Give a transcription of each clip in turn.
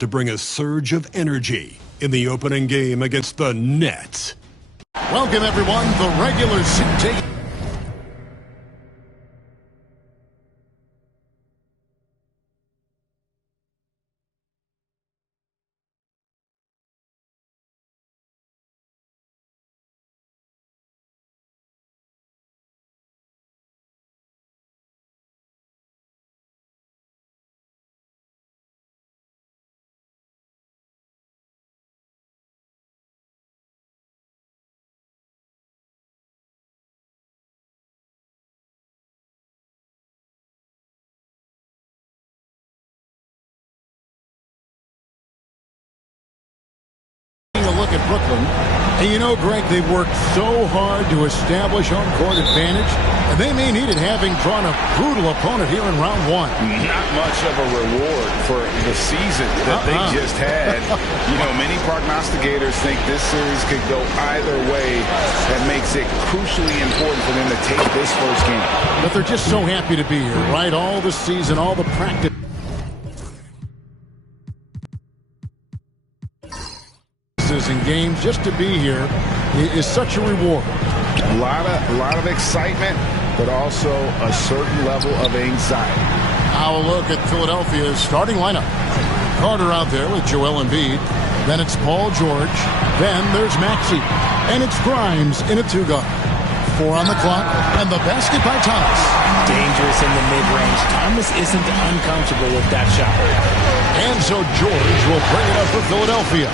to bring a surge of energy in the opening game against the Nets. Welcome, everyone. The regular season. Look at Brooklyn. And you know, Greg, they've worked so hard to establish home court advantage, and they may need it having drawn a brutal opponent here in round one. Not much of a reward for the season that they just had. You know, many prognosticators think this series could go either way. That makes it crucially important for them to take this first game. But they're just so happy to be here, right? All the season, all the practice. In games, just to be here is such a reward. A lot of excitement, but also a certain level of anxiety. Now a look at Philadelphia's starting lineup. Carter out there with Joel Embiid. Then it's Paul George. Then there's Maxey. And it's Grimes in a two-guard. 4 on the clock, and the basket by Thomas. Dangerous in the mid-range. Thomas isn't uncomfortable with that shot. And so George will bring it up for Philadelphia.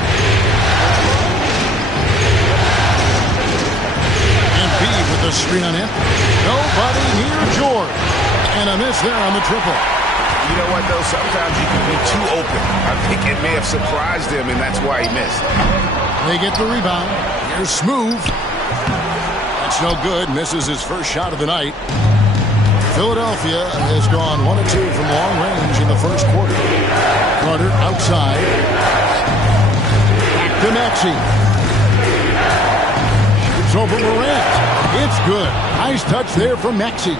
Embiid with the screen on him. Nobody near George. And a miss there on the triple. You know what, though? Sometimes you can be too open. I think it may have surprised him, and that's why he missed. They get the rebound. Here's Smooth. That's no good. Misses his first shot of the night. Philadelphia has gone 1 of 2 from long range in the first quarter. Carter outside. Back to Maxey. Shoots over Morant. It's good. Nice touch there from Maxey.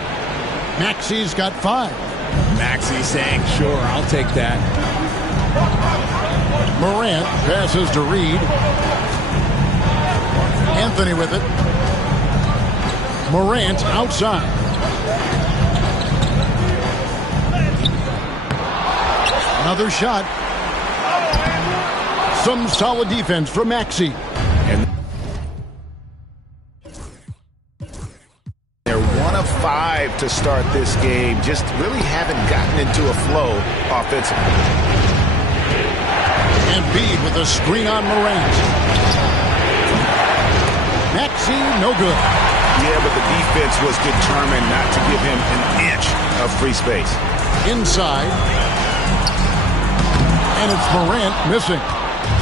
Maxey's got 5. Maxey saying, sure, I'll take that. Morant passes to Reed. Anthony with it. Morant outside. Another shot. Some solid defense from Maxey. And they're 1 of 5 to start this game. Just really haven't gotten into a flow offensively. Embiid with a screen on Morant. Maxey, no good. Yeah, but the defense was determined not to give him an inch of free space. Inside. And it's Morant missing.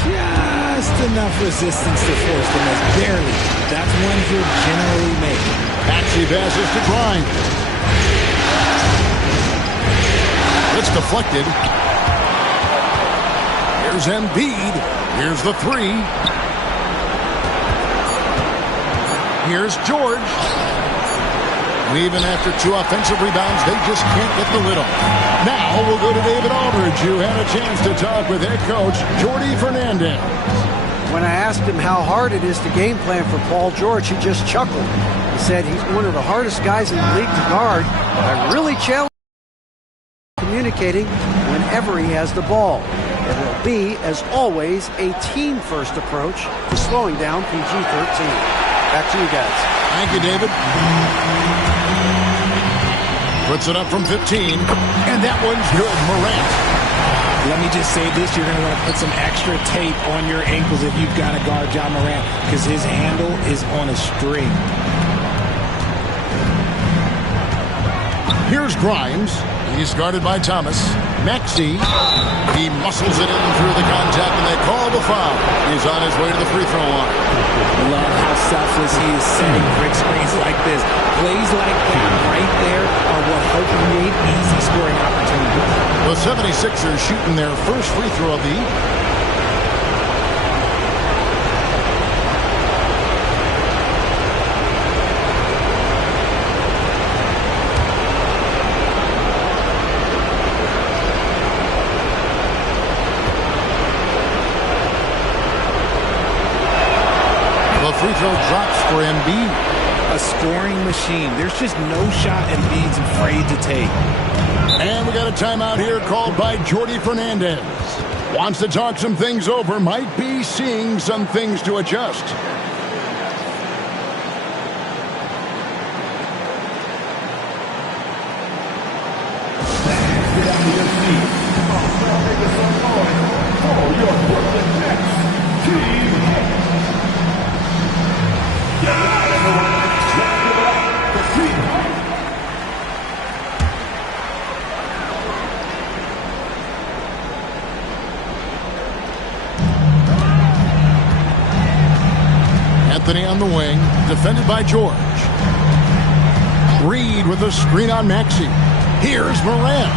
Just enough resistance to force the miss. Barely. That's one he'll generally make. Maxey passes to Grimes. It's deflected. Here's Embiid. Here's the 3. Here's George. And even after 2 offensive rebounds, they just can't get the lid on. Now we'll go to David Aldridge, who had a chance to talk with head coach Jordi Fernandez. When I asked him how hard it is to game plan for Paul George, he just chuckled. He said he's one of the hardest guys in the league to guard. I really challenge him communicating whenever he has the ball. It will be, as always, a team-first approach to slowing down PG-13. Back to you guys. Thank you, David. Puts it up from 15, and that one's good. Morant. Let me just say this. You're going to want to put some extra tape on your ankles if you've got to guard Ja Morant, because his handle is on a string. Here's Grimes. He's guarded by Thomas. Maxey. He muscles it in through the contact, and they call the foul. He's on his way to the free throw line. Love how selfless he is setting brick screens like this. Plays like that right there are what help create easy scoring opportunities. The 76ers shooting their first free throw of the evening. free throw drops for Embiid. A scoring machine. There's just no shot Embiid's afraid to take. And we got a timeout here called by Jordi Fernandez. Wants to talk some things over. Might be seeing some things to adjust. Anthony on the wing, defended by George. Reed with a screen on Maxey. Here's Morant.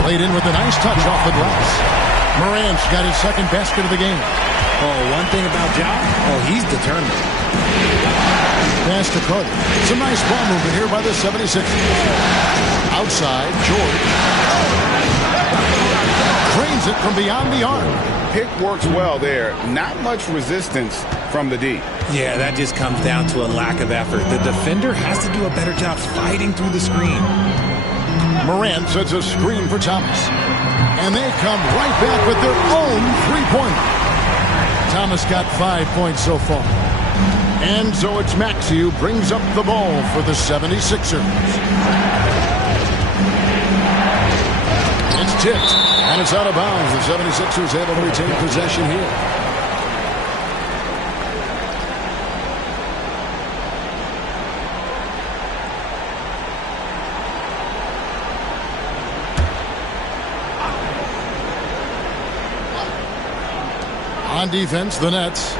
Played in with a nice touch off the glass. Morant's got his second basket of the game. Oh, one thing about Ja, he's determined. Pass to Carter. Some nice ball movement here by the 76ers. Outside, George. Drains it from beyond the arc. Pick works well there. Not much resistance from the D. Yeah, that just comes down to a lack of effort. The defender has to do a better job fighting through the screen. Morant sets a screen for Thomas. And they come right back with their own three-pointer. Thomas got 5 points so far. And so it's Maxey who brings up the ball for the 76ers. It's tipped, and it's out of bounds. The 76ers able to retain possession here. On defense, the Nets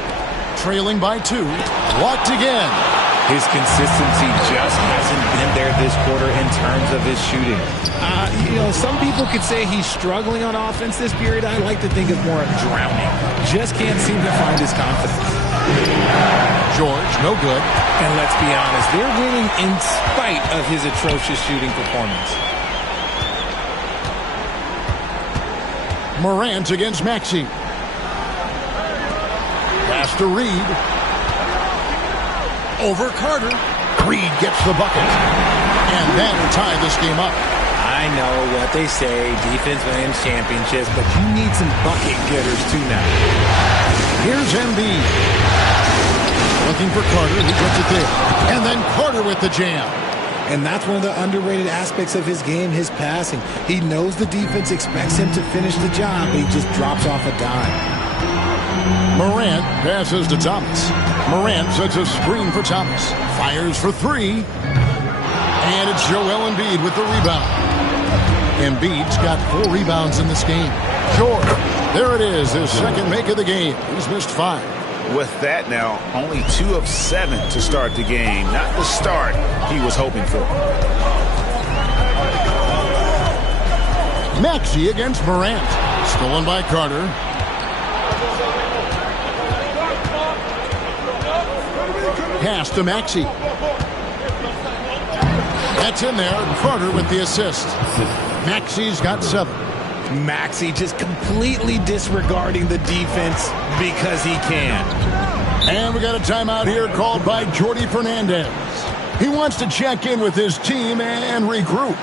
trailing by 2. Walked again. His consistency just hasn't been there this quarter in terms of his shooting. Some people could say he's struggling on offense this period. I like to think of more of drowning. Just can't seem to find his confidence. George, no good. And let's be honest, they're winning in spite of his atrocious shooting performance. Morant against Maxey. Pass to Reed. Over Carter. Reed gets the bucket. And then tie this game up. I know what they say, defense wins championships, but you need some bucket getters too now. Here's Embiid. Looking for Carter, he puts it there. And then Carter with the jam. And that's one of the underrated aspects of his game, his passing. He knows the defense expects him to finish the job, but he just drops off a dime. Morant passes to Thomas. Morant sets a screen for Thomas. Fires for 3. And it's Joel Embiid with the rebound. Embiid's got 4 rebounds in this game. George, there it is, his second make of the game. He's missed 5. With that now, only 2 of 7 to start the game. Not the start he was hoping for. Maxey against Morant. Stolen by Carter. Pass to Maxey. That's in there. Carter with the assist. Maxey's got 7. Maxey just completely disregarding the defense because he can. And we got a timeout here called by Jordi Fernandez. He wants to check in with his team and regroup.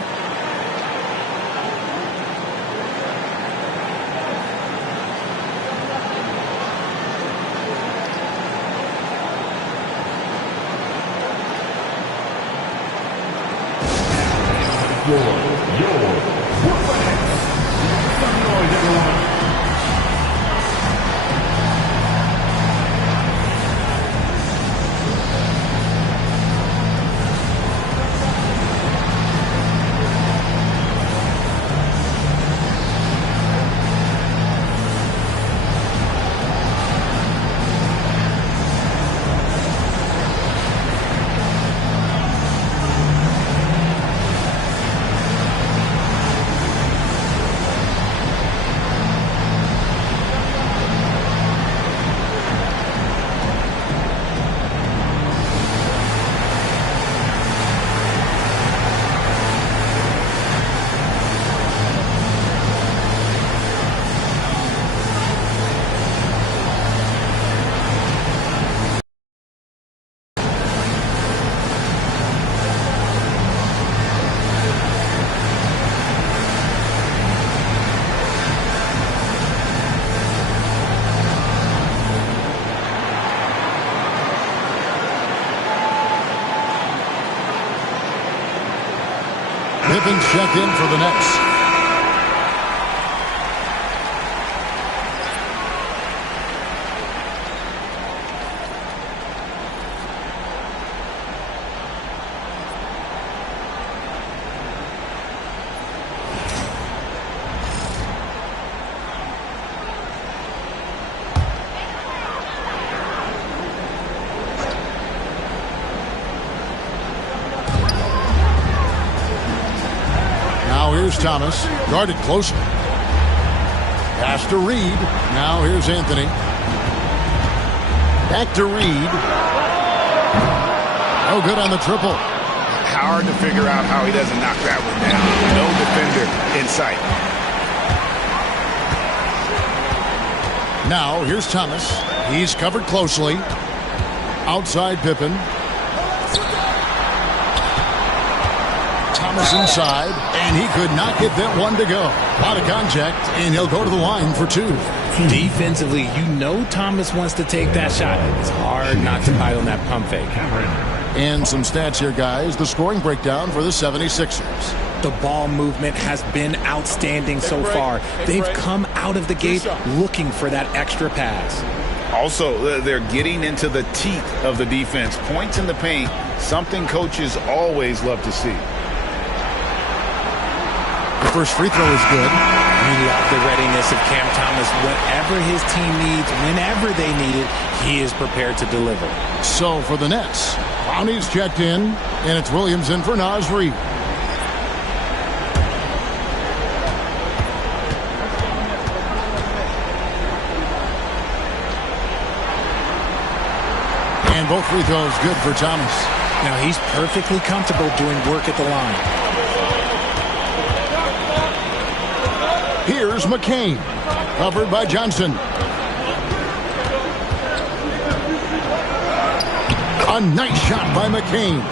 Everything's checked in for the Nets. Here's Thomas, guarded closely. Pass to Reed. Now here's Anthony. Back to Reed. No good on the triple. Hard to figure out how he doesn't knock that one down. No defender in sight. Now here's Thomas. He's covered closely. Outside Pippen. Thomas inside, and he could not get that one to go. A lot of contact, and he'll go to the line for two. Defensively, you know Thomas wants to take that shot. It's hard not to bite on that pump fake. And some stats here, guys. The scoring breakdown for the 76ers. The ball movement has been outstanding so far. They've come out of the gate looking for that extra pass. Also, they're getting into the teeth of the defense. Points in the paint, something coaches always love to see. The first free throw is good. We love the readiness of Cam Thomas. Whatever his team needs, whenever they need it, he is prepared to deliver. So for the Nets, Brownie's checked in, and it's Williams in for Naz Reid. And both free throws good for Thomas. Now he's perfectly comfortable doing work at the line. Here's McCain, covered by Johnson. A nice shot by McCain.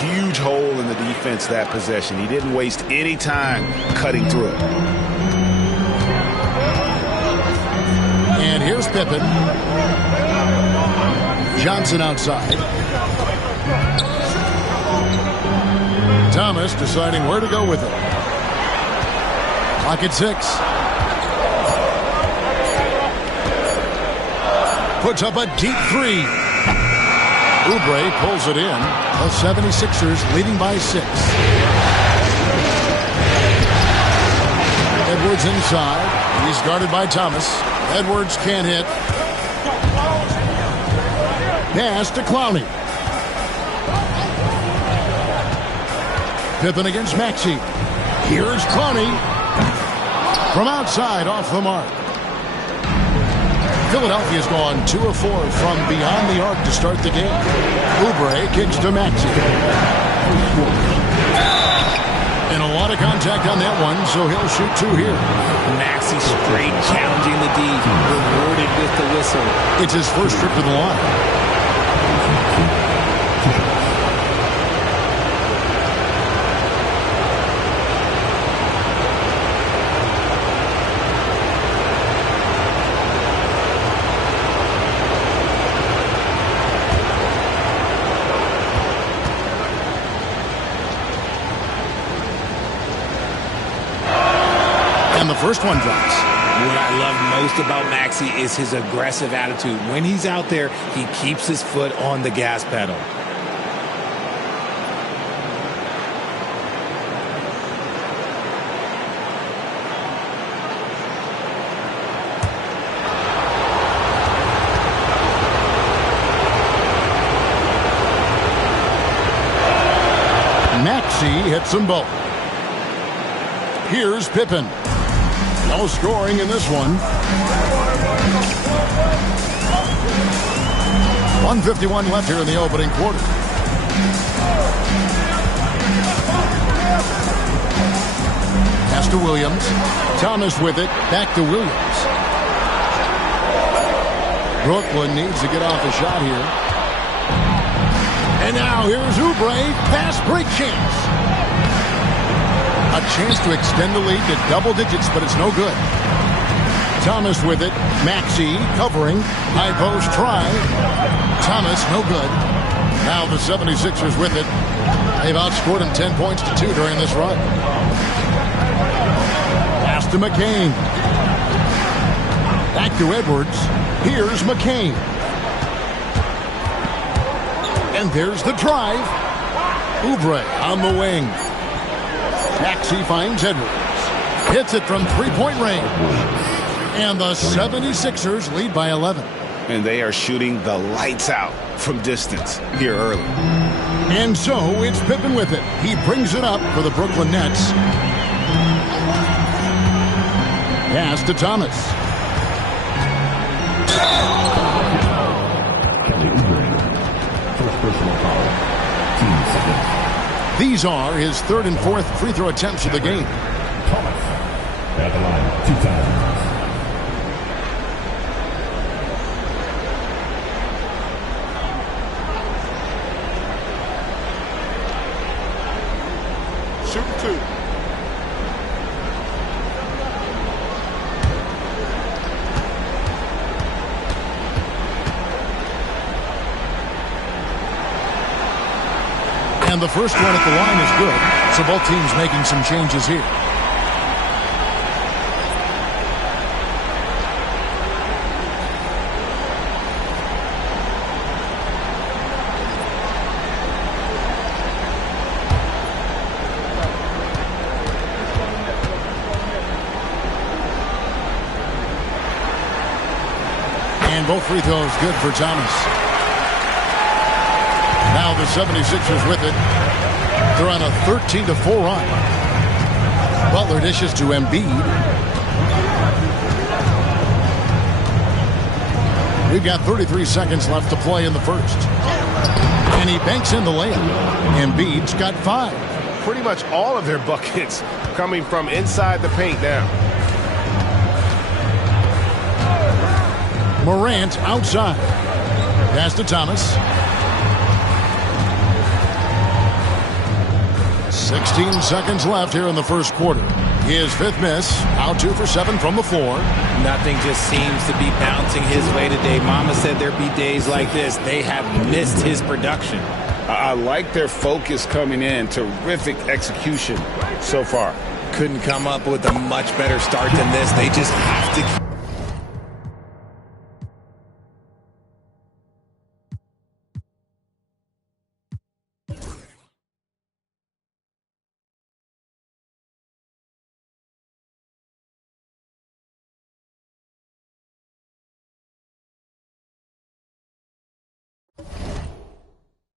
Huge hole in the defense that possession. He didn't waste any time cutting through it. And here's Pippen. Johnson outside. Thomas deciding where to go with it. Clock at 6. Puts up a deep three. Oubre pulls it in. The 76ers leading by 6. Edwards inside. He's guarded by Thomas. Edwards can't hit. Pass to Clowney. Pippen against Maxey. Here's Clowney. From outside, off the mark. Philadelphia's gone 2 of 4 from beyond the arc to start the game. Oubre kicks to Maxey. And a lot of contact on that one, so he'll shoot 2 here. Maxey straight challenging the D, rewarded with the whistle. It's his first trip to the line. And the first one drops. What I love most about Maxey is his aggressive attitude. When he's out there, he keeps his foot on the gas pedal. Maxey hits them both. Here's Pippen. No scoring in this one. 1:51 left here in the opening quarter. Pass to Williams. Thomas with it. Back to Williams. Brooklyn needs to get off a shot here. And now here's Oubre. Fast break chance. A chance to extend the lead to double digits, but it's no good. Thomas with it. Maxey covering. High post try. Thomas no good. Now the 76ers with it. They've outscored him 10 points to 2 during this run. Pass to McCain. Back to Edwards. Here's McCain. And there's the drive. Oubre on the wing. Maxey finds Edwards. Hits it from three-point range. And the 76ers lead by 11. And they are shooting the lights out from distance here early. And so it's Pippen with it. He brings it up for the Brooklyn Nets. Pass to Thomas. These are his third and fourth free throw attempts of the game. Thomas at the line, 2 times. Shooting 2. And the first one at the line is good. So both teams making some changes here. And both free throws good for Thomas. Now the 76ers with it. They're on a 13-4 run. Butler dishes to Embiid. We've got 33 seconds left to play in the first. And he banks in the layup. Embiid's got 5. Pretty much all of their buckets coming from inside the paint now. Morant outside. Pass to Thomas. 16 seconds left here in the first quarter. His 5th miss. Out 2 for 7 from the floor. Nothing just seems to be bouncing his way today. Mama said there'd be days like this. They have missed his production. I like their focus coming in. Terrific execution so far. Couldn't come up with a much better start than this. They just have to